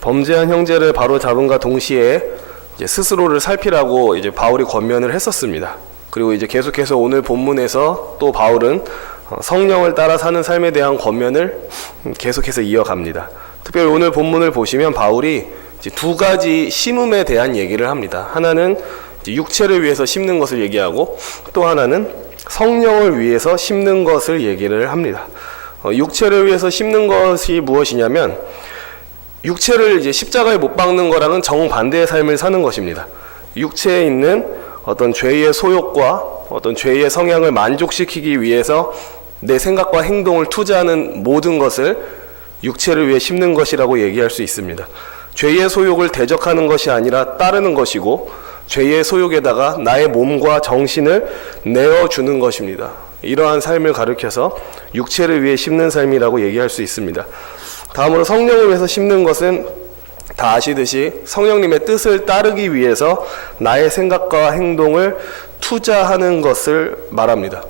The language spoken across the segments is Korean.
범죄한 형제를 바로 잡은과 동시에 이제 스스로를 살피라고 이제 바울이 권면을 했었습니다. 그리고 이제 계속해서 오늘 본문에서 또 바울은 성령을 따라 사는 삶에 대한 권면을 계속해서 이어갑니다. 특별히 오늘 본문을 보시면 바울이 이제 두 가지 심음에 대한 얘기를 합니다. 하나는 이제 육체를 위해서 심는 것을 얘기하고, 또 하나는 성령을 위해서 심는 것을 얘기를 합니다. 육체를 위해서 심는 것이 무엇이냐면, 육체를 이제 십자가에 못 박는 거랑은 정반대의 삶을 사는 것입니다. 육체에 있는 어떤 죄의 소욕과 어떤 죄의 성향을 만족시키기 위해서 내 생각과 행동을 투자하는 모든 것을 육체를 위해 심는 것이라고 얘기할 수 있습니다. 죄의 소욕을 대적하는 것이 아니라 따르는 것이고, 죄의 소욕에다가 나의 몸과 정신을 내어주는 것입니다. 이러한 삶을 가리켜서 육체를 위해 심는 삶이라고 얘기할 수 있습니다. 다음으로 성령을 위해서 심는 것은 다 아시듯이 성령님의 뜻을 따르기 위해서 나의 생각과 행동을 투자하는 것을 말합니다.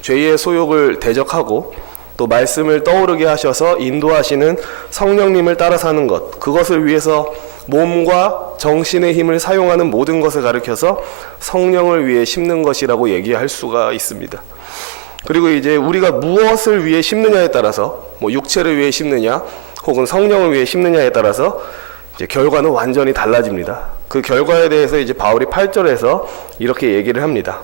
죄의 소욕을 대적하고 또 말씀을 떠오르게 하셔서 인도하시는 성령님을 따라 사는 것, 그것을 위해서 몸과 정신의 힘을 사용하는 모든 것을 가리켜서 성령을 위해 심는 것이라고 얘기할 수가 있습니다. 그리고 이제 우리가 무엇을 위해 심느냐에 따라서, 육체를 위해 심느냐 혹은 성령을 위해 심느냐에 따라서 이제 결과는 완전히 달라집니다. 그 결과에 대해서 이제 바울이 8절에서 이렇게 얘기를 합니다.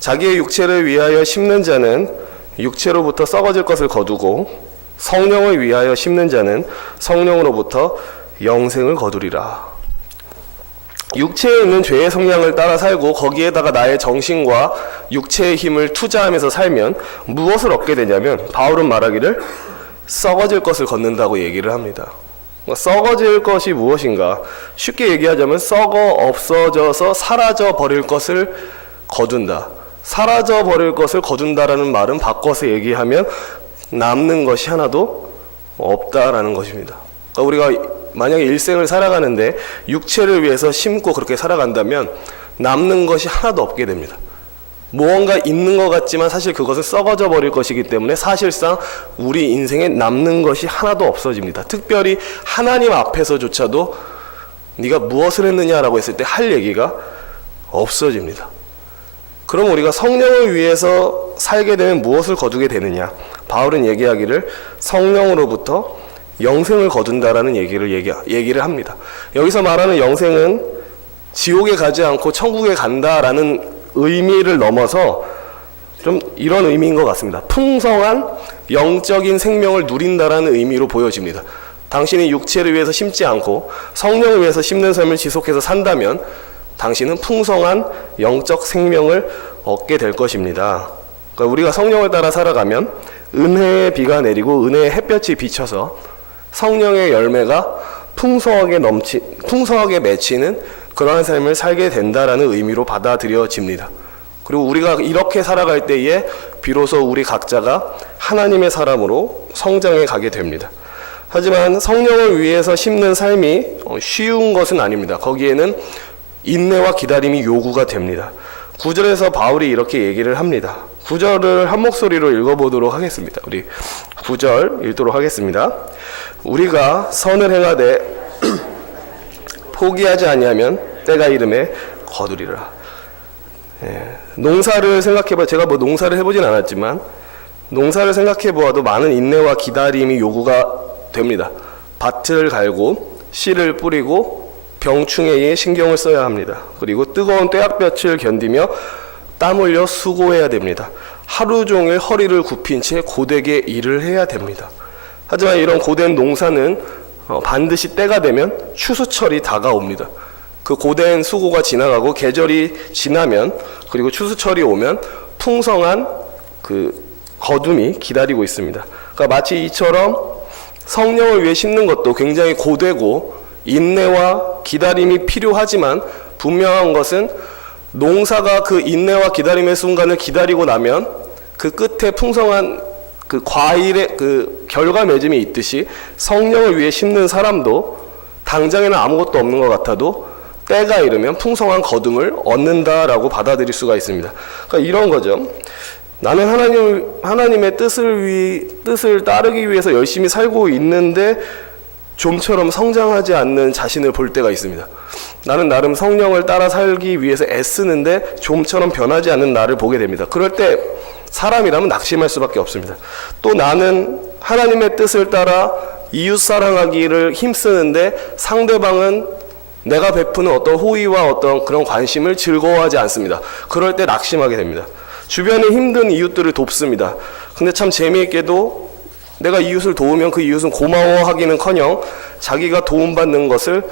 자기의 육체를 위하여 심는 자는 육체로부터 썩어질 것을 거두고, 성령을 위하여 심는 자는 성령으로부터 영생을 거두리라. 육체에 있는 죄의 성향을 따라 살고 거기에다가 나의 정신과 육체의 힘을 투자하면서 살면 무엇을 얻게 되냐면, 바울은 말하기를 썩어질 것을 걷는다고 얘기를 합니다. 썩어질 것이 무엇인가? 쉽게 얘기하자면 썩어 없어져서 사라져 버릴 것을 거둔다. 사라져 버릴 것을 거둔다라는 말은 바꿔서 얘기하면 남는 것이 하나도 없다라는 것입니다. 그러니까 우리가 만약에 일생을 살아가는데 육체를 위해서 심고 그렇게 살아간다면 남는 것이 하나도 없게 됩니다. 무언가 있는 것 같지만 사실 그것은 썩어져 버릴 것이기 때문에 사실상 우리 인생에 남는 것이 하나도 없어집니다. 특별히 하나님 앞에서조차도 네가 무엇을 했느냐라고 했을 때 할 얘기가 없어집니다. 그럼 우리가 성령을 위해서 살게 되면 무엇을 거두게 되느냐? 바울은 얘기하기를 성령으로부터 영생을 거둔다라는 얘기를 합니다. 여기서 말하는 영생은 지옥에 가지 않고 천국에 간다라는 의미를 넘어서 좀 이런 의미인 것 같습니다. 풍성한 영적인 생명을 누린다라는 의미로 보여집니다. 당신이 육체를 위해서 심지 않고 성령을 위해서 심는 삶을 지속해서 산다면 당신은 풍성한 영적 생명을 얻게 될 것입니다. 그러니까 우리가 성령을 따라 살아가면 은혜의 비가 내리고 은혜의 햇볕이 비쳐서 성령의 열매가 풍성하게 맺히는 그러한 삶을 살게 된다라는 의미로 받아들여집니다. 그리고 우리가 이렇게 살아갈 때에 비로소 우리 각자가 하나님의 사람으로 성장해 가게 됩니다. 하지만 성령을 위해서 심는 삶이 쉬운 것은 아닙니다. 거기에는 인내와 기다림이 요구가 됩니다. 9절에서 바울이 이렇게 얘기를 합니다. 9절을 한 목소리로 읽어보도록 하겠습니다. 우리 9절 읽도록 하겠습니다. 우리가 선을 행하되 포기하지 아니하면 때가 이름에 거두리라. 농사를 생각해봐. 제가 농사를 해보진 않았지만 농사를 생각해보아도 많은 인내와 기다림이 요구가 됩니다. 밭을 갈고 씨를 뿌리고 병충해에 신경을 써야 합니다. 그리고 뜨거운 떼약볕을 견디며 땀 흘려 수고해야 됩니다. 하루 종일 허리를 굽힌 채 고되게 일을 해야 됩니다. 하지만 이런 고된 농사는 반드시 때가 되면 추수철이 다가옵니다. 그 고된 수고가 지나가고 계절이 지나면, 그리고 추수철이 오면 풍성한 그 거둠이 기다리고 있습니다. 그러니까 마치 이처럼 성령을 위해 심는 것도 굉장히 고되고 인내와 기다림이 필요하지만, 분명한 것은 농사가 그 인내와 기다림의 순간을 기다리고 나면 그 끝에 풍성한 그 과일의 그 결과 맺음이 있듯이 성령을 위해 심는 사람도 당장에는 아무것도 없는 것 같아도 때가 이르면 풍성한 거둠을 얻는다라고 받아들일 수가 있습니다. 그러니까 이런 거죠. 나는 하나님의 뜻을 따르기 위해서 열심히 살고 있는데 좀처럼 성장하지 않는 자신을 볼 때가 있습니다. 나는 나름 성령을 따라 살기 위해서 애쓰는데 좀처럼 변하지 않는 나를 보게 됩니다. 그럴 때 사람이라면 낙심할 수밖에 없습니다. 또 나는 하나님의 뜻을 따라 이웃 사랑하기를 힘쓰는데 상대방은 내가 베푸는 어떤 호의와 어떤 그런 관심을 즐거워하지 않습니다. 그럴 때 낙심하게 됩니다. 주변에 힘든 이웃들을 돕습니다. 근데 참 재미있게도 내가 이웃을 도우면 그 이웃은 고마워하기는커녕 자기가 도움받는 것을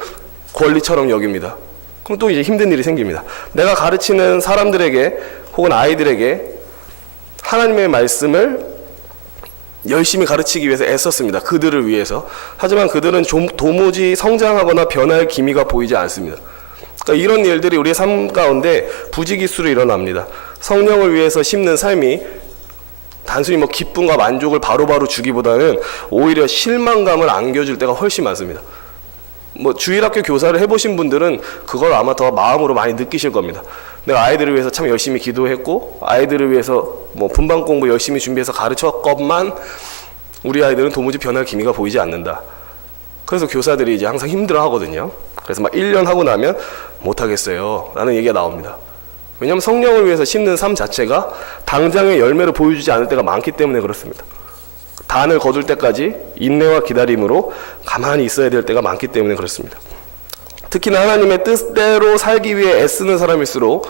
권리처럼 여깁니다. 그럼 또 이제 힘든 일이 생깁니다. 내가 가르치는 사람들에게 혹은 아이들에게 하나님의 말씀을 열심히 가르치기 위해서 애썼습니다. 그들을 위해서. 하지만 그들은 도무지 성장하거나 변할 기미가 보이지 않습니다. 그러니까 이런 일들이 우리의 삶 가운데 부지기수로 일어납니다. 성령을 위해서 심는 삶이 단순히 뭐 기쁨과 만족을 바로바로 주기보다는 오히려 실망감을 안겨줄 때가 훨씬 많습니다. 뭐 주일학교 교사를 해보신 분들은 그걸 아마 더 마음으로 많이 느끼실 겁니다. 내가 아이들을 위해서 참 열심히 기도했고 아이들을 위해서 뭐 분반 공부 열심히 준비해서 가르쳤건만 우리 아이들은 도무지 변할 기미가 보이지 않는다. 그래서 교사들이 이제 항상 힘들어 하거든요. 그래서 막 1년 하고 나면 못하겠어요 라는 얘기가 나옵니다. 왜냐하면 성령을 위해서 심는 삶 자체가 당장의 열매를 보여주지 않을 때가 많기 때문에 그렇습니다. 단을 거둘 때까지 인내와 기다림으로 가만히 있어야 될 때가 많기 때문에 그렇습니다. 특히나 하나님의 뜻대로 살기 위해 애쓰는 사람일수록,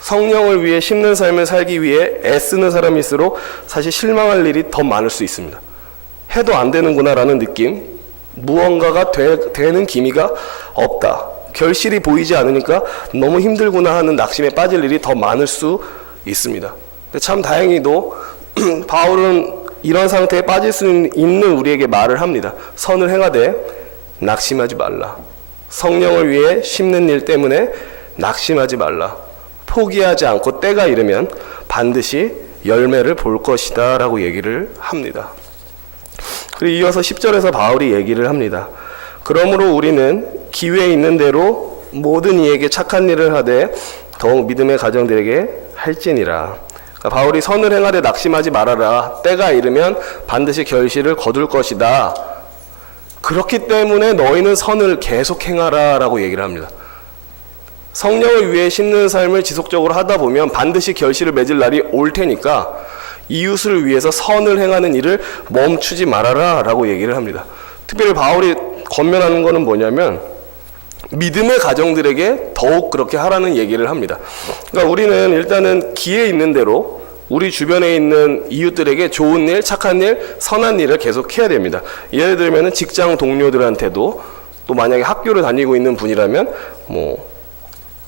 성령을 위해 심는 삶을 살기 위해 애쓰는 사람일수록 사실 실망할 일이 더 많을 수 있습니다. 해도 안 되는구나 라는 느낌, 무언가가 되는 기미가 없다, 결실이 보이지 않으니까 너무 힘들구나 하는 낙심에 빠질 일이 더 많을 수 있습니다. 근데 참 다행히도 바울은 이런 상태에 빠질 수 있는 우리에게 말을 합니다. 선을 행하되 낙심하지 말라. 성령을 위해 심는 일 때문에 낙심하지 말라. 포기하지 않고 때가 이르면 반드시 열매를 볼 것이다 라고 얘기를 합니다. 그리고 이어서 10절에서 바울이 얘기를 합니다. 그러므로 우리는 기회 있는 대로 모든 이에게 착한 일을 하되 더욱 믿음의 가정들에게 할지니라. 그러니까 바울이 선을 행하되 낙심하지 말아라. 때가 이르면 반드시 결실을 거둘 것이다. 그렇기 때문에 너희는 선을 계속 행하라 라고 얘기를 합니다. 성령을 위해 심는 삶을 지속적으로 하다 보면 반드시 결실을 맺을 날이 올 테니까 이웃을 위해서 선을 행하는 일을 멈추지 말아라 라고 얘기를 합니다. 특별히 바울이 권면하는 것은 뭐냐면 믿음의 가정들에게 더욱 그렇게 하라는 얘기를 합니다. 그러니까 우리는 일단은 기회 있는 대로 우리 주변에 있는 이웃들에게 좋은 일, 착한 일, 선한 일을 계속 해야 됩니다. 예를 들면 직장 동료들한테도, 또 만약에 학교를 다니고 있는 분이라면 뭐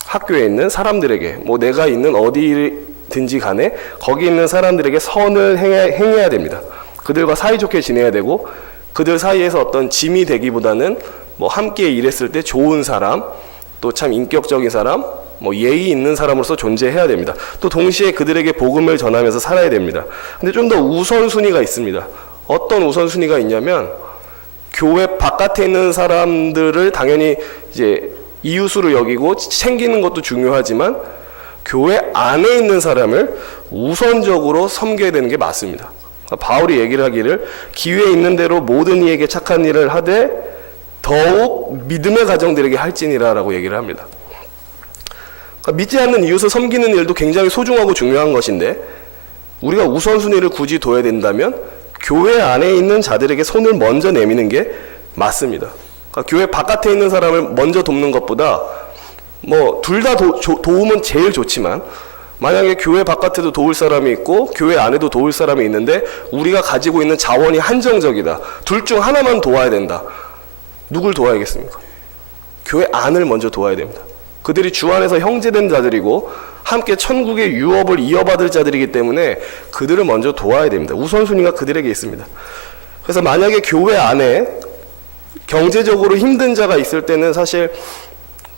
학교에 있는 사람들에게, 뭐 내가 있는 어디든지 간에 거기 있는 사람들에게 선을 행해야 됩니다. 그들과 사이좋게 지내야 되고, 그들 사이에서 어떤 짐이 되기보다는 뭐 함께 일했을 때 좋은 사람, 또 참 인격적인 사람, 뭐 예의 있는 사람으로서 존재해야 됩니다. 또 동시에 그들에게 복음을 전하면서 살아야 됩니다. 근데 좀 더 우선순위가 있습니다. 어떤 우선순위가 있냐면, 교회 바깥에 있는 사람들을 당연히 이제 이웃으로 여기고 챙기는 것도 중요하지만 교회 안에 있는 사람을 우선적으로 섬겨야 되는 게 맞습니다. 바울이 얘기를 하기를 기회 있는 대로 모든 이에게 착한 일을 하되 더욱 믿음의 가정들에게 할지니라 라고 얘기를 합니다. 그러니까 믿지 않는 이웃을 섬기는 일도 굉장히 소중하고 중요한 것인데, 우리가 우선순위를 굳이 둬야 된다면 교회 안에 있는 자들에게 손을 먼저 내미는 게 맞습니다. 그러니까 교회 바깥에 있는 사람을 먼저 돕는 것보다, 뭐 둘 다 도움은 제일 좋지만, 만약에 교회 바깥에도 도울 사람이 있고 교회 안에도 도울 사람이 있는데 우리가 가지고 있는 자원이 한정적이다, 둘 중 하나만 도와야 된다, 누굴 도와야겠습니까? 교회 안을 먼저 도와야 됩니다. 그들이 주 안에서 형제된 자들이고 함께 천국의 유업을 이어받을 자들이기 때문에 그들을 먼저 도와야 됩니다. 우선순위가 그들에게 있습니다. 그래서 만약에 교회 안에 경제적으로 힘든 자가 있을 때는 사실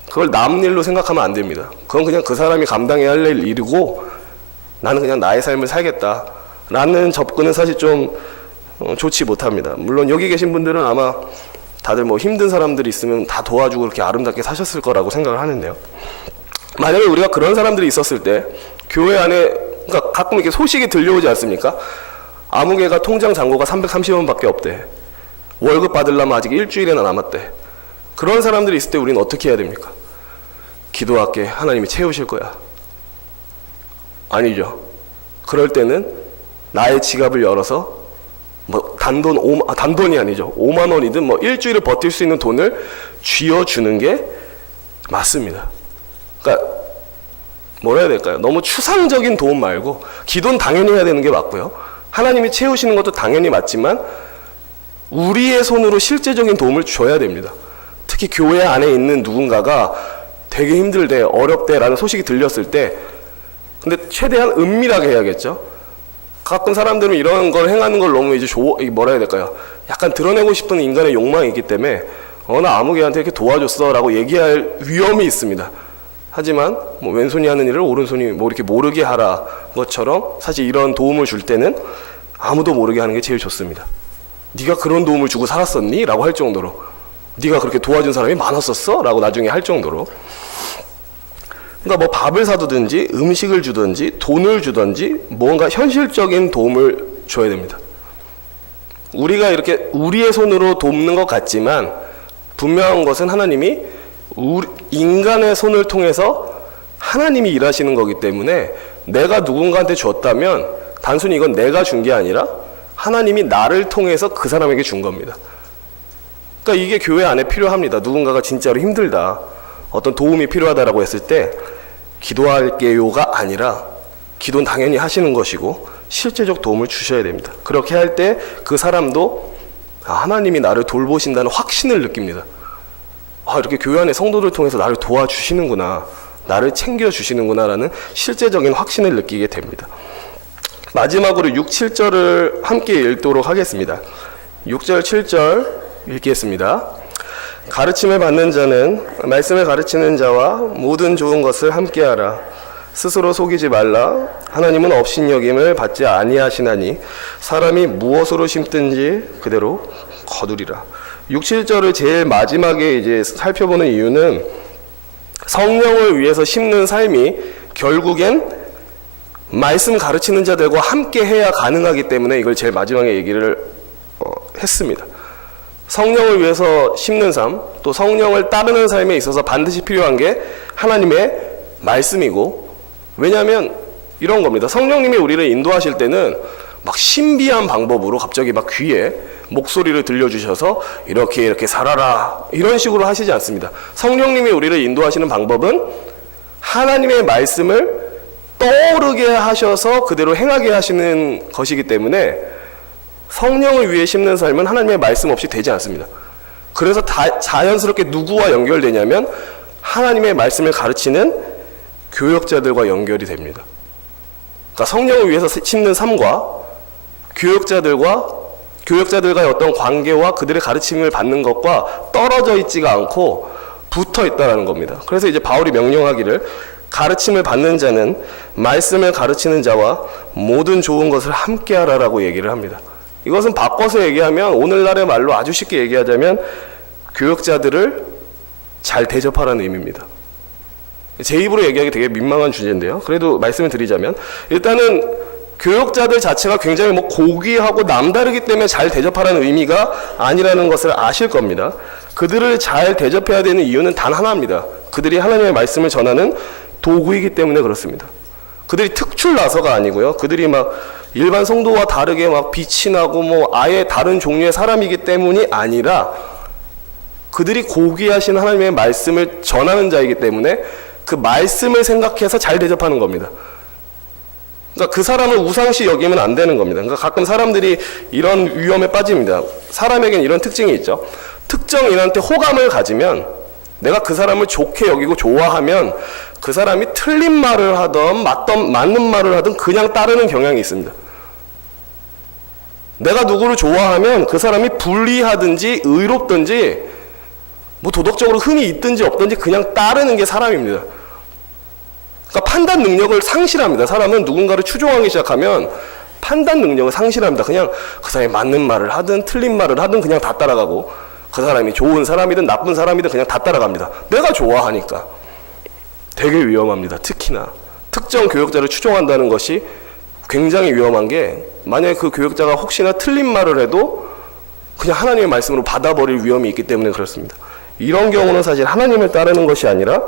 그걸 남 일로 생각하면 안 됩니다. 그건 그냥 그 사람이 감당해야 할 일이고 나는 그냥 나의 삶을 살겠다 라는 접근은 사실 좀 좋지 못합니다. 물론 여기 계신 분들은 아마 다들 뭐 힘든 사람들이 있으면 다 도와주고 그렇게 아름답게 사셨을 거라고 생각을 하는데요. 만약에 우리가 그런 사람들이 있었을 때 교회 안에, 그러니까 가끔 이렇게 소식이 들려오지 않습니까? 아무개가 통장 잔고가 330원 밖에 없대. 월급 받으려면 아직 일주일이나 남았대. 그런 사람들이 있을 때 우리는 어떻게 해야 됩니까? 기도할게. 하나님이 채우실 거야. 아니죠. 그럴 때는 나의 지갑을 열어서 뭐 단돈이 아니죠. 5만 원이든 뭐 일주일을 버틸 수 있는 돈을 쥐어주는 게 맞습니다. 그러니까 뭐라 해야 될까요? 너무 추상적인 도움 말고 기도는 당연히 해야 되는 게 맞고요. 하나님이 채우시는 것도 당연히 맞지만 우리의 손으로 실제적인 도움을 줘야 됩니다. 특히 교회 안에 있는 누군가가 되게 힘들대, 어렵대라는 소식이 들렸을 때 근데 최대한 은밀하게 해야겠죠. 가끔 사람들은 이런 걸 행하는 걸 너무 이제 뭐라 해야 될까요? 약간 드러내고 싶은 인간의 욕망이 있기 때문에 나 아무개한테 이렇게 도와줬어 라고 얘기할 위험이 있습니다. 하지만 뭐 왼손이 하는 일을 오른손이 뭐 이렇게 모르게 하라 것처럼 사실 이런 도움을 줄 때는 아무도 모르게 하는 게 제일 좋습니다. 네가 그런 도움을 주고 살았었니? 라고 할 정도로 네가 그렇게 도와준 사람이 많았었어? 라고 나중에 할 정도로 그러니까 뭐 밥을 사두든지 음식을 주든지 돈을 주든지 뭔가 현실적인 도움을 줘야 됩니다. 우리가 이렇게 우리의 손으로 돕는 것 같지만 분명한 것은 하나님이 인간의 손을 통해서 하나님이 일하시는 거기 때문에 내가 누군가한테 줬다면 단순히 이건 내가 준 게 아니라 하나님이 나를 통해서 그 사람에게 준 겁니다. 그러니까 이게 교회 안에 필요합니다. 누군가가 진짜로 힘들다, 어떤 도움이 필요하다라고 했을 때 기도할게요가 아니라 기도는 당연히 하시는 것이고 실제적 도움을 주셔야 됩니다. 그렇게 할 때 그 사람도 하나님이 나를 돌보신다는 확신을 느낍니다. 이렇게 교회 안에 성도들 통해서 나를 도와주시는구나, 나를 챙겨주시는구나 라는 실제적인 확신을 느끼게 됩니다. 마지막으로 6, 7절을 함께 읽도록 하겠습니다. 6절, 7절 읽겠습니다. 가르침을 받는 자는 말씀을 가르치는 자와 모든 좋은 것을 함께하라. 스스로 속이지 말라. 하나님은 업신여김을 받지 아니하시나니 사람이 무엇으로 심든지 그대로 거두리라. 6, 7절을 제일 마지막에 이제 살펴보는 이유는 성령을 위해서 심는 삶이 결국엔 말씀 가르치는 자들과 함께 해야 가능하기 때문에 이걸 제일 마지막에 얘기를 했습니다. 성령을 위해서 심는 삶, 또 성령을 따르는 삶에 있어서 반드시 필요한 게 하나님의 말씀이고, 왜냐하면 이런 겁니다. 성령님이 우리를 인도하실 때는 막 신비한 방법으로 갑자기 막 귀에 목소리를 들려주셔서 이렇게 살아라 이런 식으로 하시지 않습니다. 성령님이 우리를 인도하시는 방법은 하나님의 말씀을 떠오르게 하셔서 그대로 행하게 하시는 것이기 때문에 성령을 위해 심는 삶은 하나님의 말씀 없이 되지 않습니다. 그래서 자연스럽게 누구와 연결되냐면 하나님의 말씀을 가르치는 교역자들과 연결이 됩니다. 그러니까 성령을 위해서 심는 삶과 교역자들과의 어떤 관계와 그들의 가르침을 받는 것과 떨어져 있지가 않고 붙어 있다는 겁니다. 그래서 이제 바울이 명령하기를 가르침을 받는 자는 말씀을 가르치는 자와 모든 좋은 것을 함께 하라라고 얘기를 합니다. 이것은 바꿔서 얘기하면 오늘날의 말로 아주 쉽게 얘기하자면 교역자들을 잘 대접하라는 의미입니다. 제 입으로 얘기하기 되게 민망한 주제인데요. 그래도 말씀을 드리자면 일단은 교역자들 자체가 굉장히 뭐 고귀하고 남다르기 때문에 잘 대접하라는 의미가 아니라는 것을 아실 겁니다. 그들을 잘 대접해야 되는 이유는 단 하나입니다. 그들이 하나님의 말씀을 전하는 도구이기 때문에 그렇습니다. 그들이 특출나서가 아니고요. 그들이 막 일반 성도와 다르게 막 빛이 나고 뭐 아예 다른 종류의 사람이기 때문이 아니라 그들이 고귀하신 하나님의 말씀을 전하는 자이기 때문에 그 말씀을 생각해서 잘 대접하는 겁니다. 그러니까 그 사람을 우상시 여기면 안 되는 겁니다. 그러니까 가끔 사람들이 이런 위험에 빠집니다. 사람에겐 이런 특징이 있죠. 특정 인한테 호감을 가지면 내가 그 사람을 좋게 여기고 좋아하면 그 사람이 틀린 말을 하든 맞는 말을 하든 그냥 따르는 경향이 있습니다. 내가 누구를 좋아하면 그 사람이 불리하든지 의롭든지 뭐 도덕적으로 흠이 있든지 없든지 그냥 따르는 게 사람입니다. 그러니까 판단 능력을 상실합니다. 사람은 누군가를 추종하기 시작하면 판단 능력을 상실합니다. 그냥 그 사람이 맞는 말을 하든 틀린 말을 하든 그냥 다 따라가고 그 사람이 좋은 사람이든 나쁜 사람이든 그냥 다 따라갑니다. 내가 좋아하니까. 되게 위험합니다. 특히나 특정 교역자를 추종한다는 것이 굉장히 위험한 게 만약에 그 교역자가 혹시나 틀린 말을 해도 그냥 하나님의 말씀으로 받아버릴 위험이 있기 때문에 그렇습니다. 이런 경우는 사실 하나님을 따르는 것이 아니라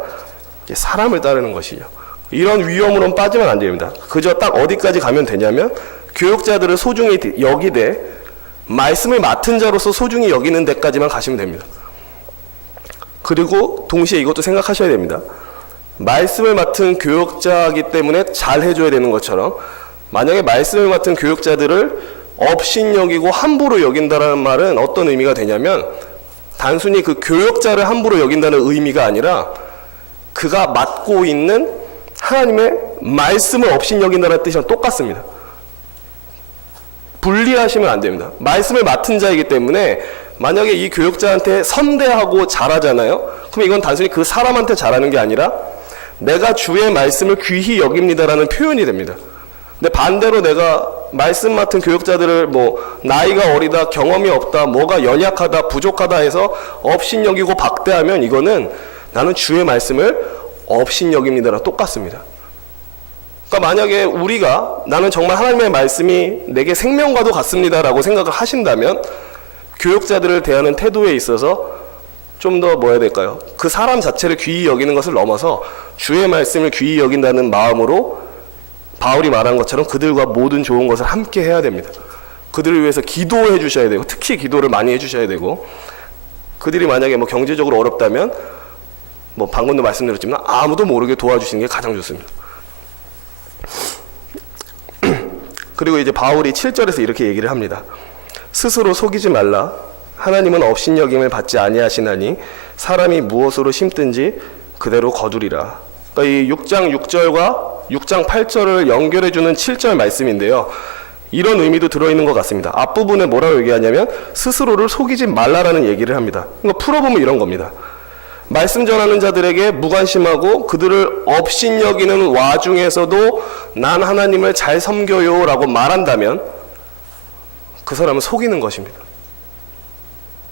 사람을 따르는 것이죠. 이런 위험으로는 빠지면 안 됩니다. 그저 딱 어디까지 가면 되냐면 교역자들을 소중히 여기되 말씀을 맡은 자로서 소중히 여기는 데까지만 가시면 됩니다. 그리고 동시에 이것도 생각하셔야 됩니다. 말씀을 맡은 교역자이기 때문에 잘 해줘야 되는 것처럼 만약에 말씀을 맡은 교역자들을 업신여기고 함부로 여긴다는 말은 어떤 의미가 되냐면 단순히 그 교역자를 함부로 여긴다는 의미가 아니라 그가 맡고 있는 하나님의 말씀을 업신여긴다는 뜻이랑 똑같습니다. 분리하시면 안 됩니다. 말씀을 맡은 자이기 때문에 만약에 이 교역자한테 선대하고 잘하잖아요. 그럼 이건 단순히 그 사람한테 잘하는 게 아니라 내가 주의 말씀을 귀히 여깁니다라는 표현이 됩니다. 근데 반대로 내가 말씀 맡은 교역자들을 나이가 어리다, 경험이 없다, 뭐가 연약하다, 부족하다 해서 업신여기고 박대하면 이거는 나는 주의 말씀을 업신여깁니다랑 똑같습니다. 그러니까 만약에 우리가 나는 정말 하나님의 말씀이 내게 생명과도 같습니다라고 생각을 하신다면 교역자들을 대하는 태도에 있어서 좀 더 뭐 해야 될까요? 그 사람 자체를 귀히 여기는 것을 넘어서 주의 말씀을 귀히 여긴다는 마음으로 바울이 말한 것처럼 그들과 모든 좋은 것을 함께 해야 됩니다. 그들을 위해서 기도해 주셔야 되고 특히 기도를 많이 해 주셔야 되고 그들이 만약에 경제적으로 어렵다면 방금도 말씀드렸지만 아무도 모르게 도와주시는 게 가장 좋습니다. 그리고 이제 바울이 7절에서 이렇게 얘기를 합니다. 스스로 속이지 말라. 하나님은 업신여김을 받지 아니하시나니 사람이 무엇으로 심든지 그대로 거두리라. 그러니까 이 6장 6절과 6장 8절을 연결해주는 7절 말씀인데요. 이런 의미도 들어있는 것 같습니다. 앞부분에 뭐라고 얘기하냐면 스스로를 속이지 말라라는 얘기를 합니다. 그러니까 풀어보면 이런 겁니다. 말씀 전하는 자들에게 무관심하고 그들을 업신여기는 와중에서도 난 하나님을 잘 섬겨요 라고 말한다면 그 사람은 속이는 것입니다.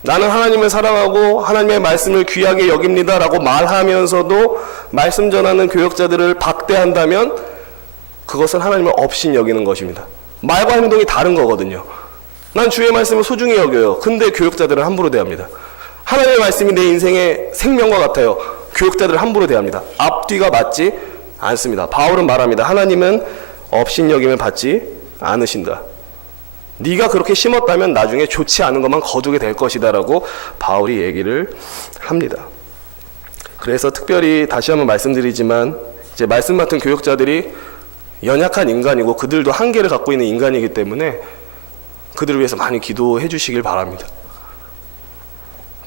나는 하나님을 사랑하고 하나님의 말씀을 귀하게 여깁니다 라고 말하면서도 말씀 전하는 교역자들을 박대한다면 그것은 하나님을 업신여기는 것입니다. 말과 행동이 다른 거거든요. 난 주의 말씀을 소중히 여겨요. 근데 교역자들은 함부로 대합니다. 하나님의 말씀이 내 인생의 생명과 같아요. 교역자들을 함부로 대합니다. 앞뒤가 맞지 않습니다. 바울은 말합니다. 하나님은 업신여김을 받지 않으신다. 네가 그렇게 심었다면 나중에 좋지 않은 것만 거두게 될 것이다 라고 바울이 얘기를 합니다. 그래서 특별히 다시 한번 말씀드리지만 이제 말씀 맡은 교역자들이 연약한 인간이고 그들도 한계를 갖고 있는 인간이기 때문에 그들을 위해서 많이 기도해 주시길 바랍니다.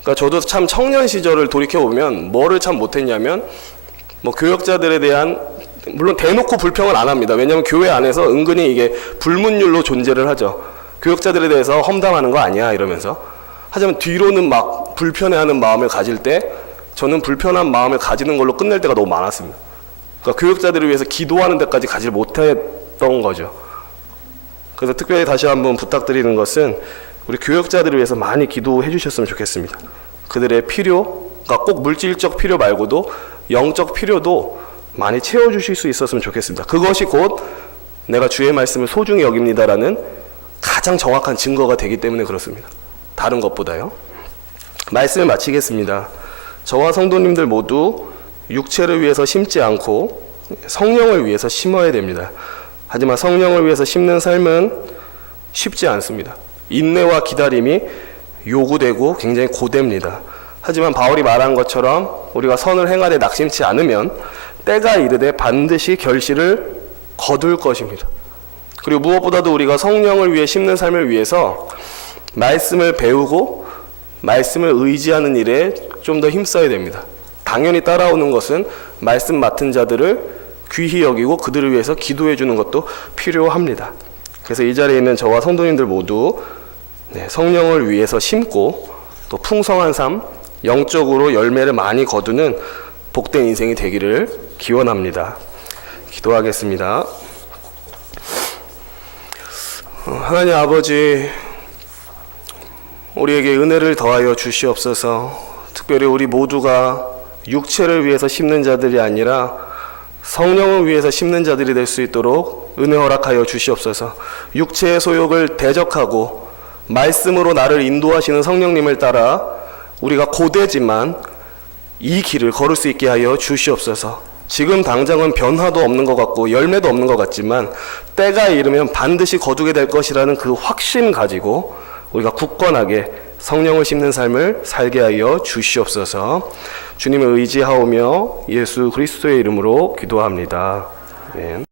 그러니까 저도 참 청년 시절을 돌이켜보면 뭐를 참 못했냐면 교역자들에 대한 물론 대놓고 불평을 안 합니다. 왜냐하면 교회 안에서 은근히 이게 불문율로 존재를 하죠. 교역자들에 대해서 험담하는 거 아니야 이러면서. 하지만 뒤로는 막 불편해하는 마음을 가질 때 저는 불편한 마음을 가지는 걸로 끝낼 때가 너무 많았습니다. 그러니까 교역자들을 위해서 기도하는 데까지 가지 못했던 거죠. 그래서 특별히 다시 한번 부탁드리는 것은 우리 교역자들을 위해서 많이 기도해 주셨으면 좋겠습니다. 그들의 필요, 그러니까 꼭 물질적 필요 말고도 영적 필요도 많이 채워주실 수 있었으면 좋겠습니다. 그것이 곧 내가 주의 말씀을 소중히 여깁니다라는 가장 정확한 증거가 되기 때문에 그렇습니다. 다른 것보다요. 말씀을 마치겠습니다. 저와 성도님들 모두 육체를 위해서 심지 않고 성령을 위해서 심어야 됩니다. 하지만 성령을 위해서 심는 삶은 쉽지 않습니다. 인내와 기다림이 요구되고 굉장히 고됩니다. 하지만 바울이 말한 것처럼 우리가 선을 행하되 낙심치 않으면 때가 이르되 반드시 결실을 거둘 것입니다. 그리고 무엇보다도 우리가 성령을 위해 심는 삶을 위해서 말씀을 배우고 말씀을 의지하는 일에 좀 더 힘써야 됩니다. 당연히 따라오는 것은 말씀 맡은 자들을 귀히 여기고 그들을 위해서 기도해 주는 것도 필요합니다. 그래서 이 자리에 있는 저와 성도님들 모두 성령을 위해서 심고 또 풍성한 삶, 영적으로 열매를 많이 거두는 복된 인생이 되기를 기원합니다. 기도하겠습니다. 하나님 아버지, 우리에게 은혜를 더하여 주시옵소서. 특별히 우리 모두가 육체를 위해서 심는 자들이 아니라 성령을 위해서 심는 자들이 될 수 있도록 은혜 허락하여 주시옵소서. 육체의 소욕을 대적하고 말씀으로 나를 인도하시는 성령님을 따라 우리가 고되지만 이 길을 걸을 수 있게 하여 주시옵소서. 지금 당장은 변화도 없는 것 같고 열매도 없는 것 같지만 때가 이르면 반드시 거두게 될 것이라는 그 확신 가지고 우리가 굳건하게 성령을 심는 삶을 살게 하여 주시옵소서. 주님을 의지하오며 예수 그리스도의 이름으로 기도합니다. 아멘.